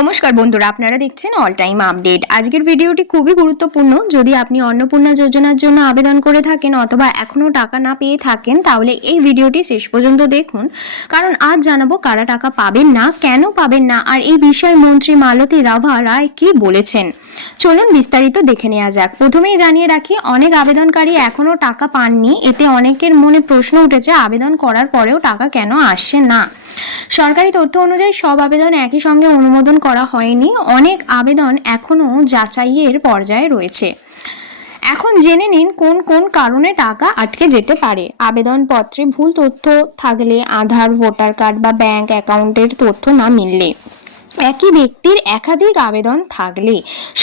নমস্কার বন্ধুরা, আপনারা দেখছেন অল টাইম আপডেট। আজকের ভিডিওটি খুবই গুরুত্বপূর্ণ। যদি আপনি অন্নপূর্ণা যোজনার জন্য আবেদন করে থাকেন অথবা এখনও টাকা না পেয়ে থাকেন, তাহলে এই ভিডিওটি শেষ পর্যন্ত দেখুন, কারণ আজ জানাবো কারা টাকা পাবেন না, কেন পাবেন না, আর এই বিষয়ে মন্ত্রী মালতী রাভা রায় কি বলেছেন। চলুন বিস্তারিত দেখে নেওয়া যাক। প্রথমেই জানিয়ে রাখি, অনেক আবেদনকারী এখনও টাকা পাননি। এতে অনেকের মনে প্রশ্ন উঠেছে, আবেদন করার পরেও টাকা কেন আসছে না। সরকারি তথ্য অনুযায়ী সব আবেদন একই সঙ্গে অনুমোদন করা হয়নি। অনেক আবেদন এখনও যাচাইয়ের পর্যায়ে রয়েছে। এখন জেনে নিন কোন কোন কারণে টাকা আটকে যেতে পারে। আবেদনপত্রে ভুল তথ্য থাকলে, আধার, ভোটার কার্ড বা ব্যাংক অ্যাকাউন্টের তথ্য না মিললে, একই ব্যক্তির একাধিক আবেদন থাকলে,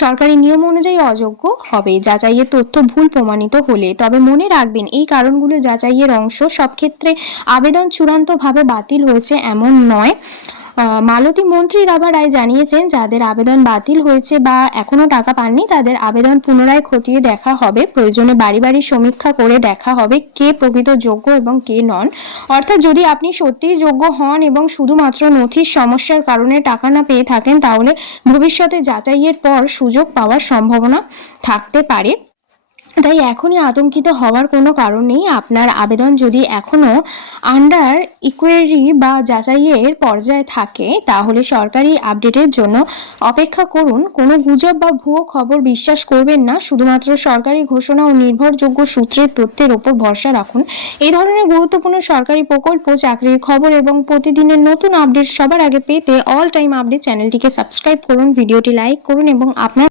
সরকারি নিয়ম অনুযায়ী অযোগ্য হবে যাচাইয়ের তথ্য ভুল প্রমাণিত হলে। তবে মনে রাখবেন, এই কারণগুলো যাচাইয়ের অংশ। সব ক্ষেত্রে আবেদন চূড়ান্তভাবে বাতিল হয়েছে এমন নয়। মালতী মন্ত্রী রাভা রায় জানিয়েছেন, যাদের আবেদন বাতিল হয়েছে বা এখনো টাকা পাননি, তাদের আবেদন পুনরায় খতিয়ে দেখা হবে। প্রয়োজনে বাড়ি বাড়ি সমীক্ষা করে দেখা হবে কে প্রকৃত যোগ্য এবং কে নন। অর্থাৎ যদি আপনি সত্যিই যোগ্য হন এবং শুধুমাত্র নথির সমস্যার কারণে টাকা না পেয়ে থাকেন, তাহলে ভবিষ্যতে যাচাইয়ের পর সুযোগ পাওয়ার সম্ভাবনা থাকতে পারে। তাই এখনই আতঙ্কিত হওয়ার কোনো কারণ নেই। আপনার আবেদন যদি এখনও আন্ডার ইনকোয়ারি বা যাচাইয়ের পর্যায়ে থাকে, তাহলে সরকারি আপডেটের জন্য অপেক্ষা করুন। কোনো গুজব বা ভুয়ো খবর বিশ্বাস করবেন না। শুধুমাত্র সরকারি ঘোষণা ও নির্ভরযোগ্য সূত্রের তথ্যের ওপর ভরসা রাখুন। এই ধরনের গুরুত্বপূর্ণ সরকারি প্রকল্প, চাকরির খবর এবং প্রতিদিনের নতুন আপডেট সবার আগে পেতে অল টাইম আপডেট চ্যানেলটিকে সাবস্ক্রাইব করুন, ভিডিওটি লাইক করুন এবং আপনার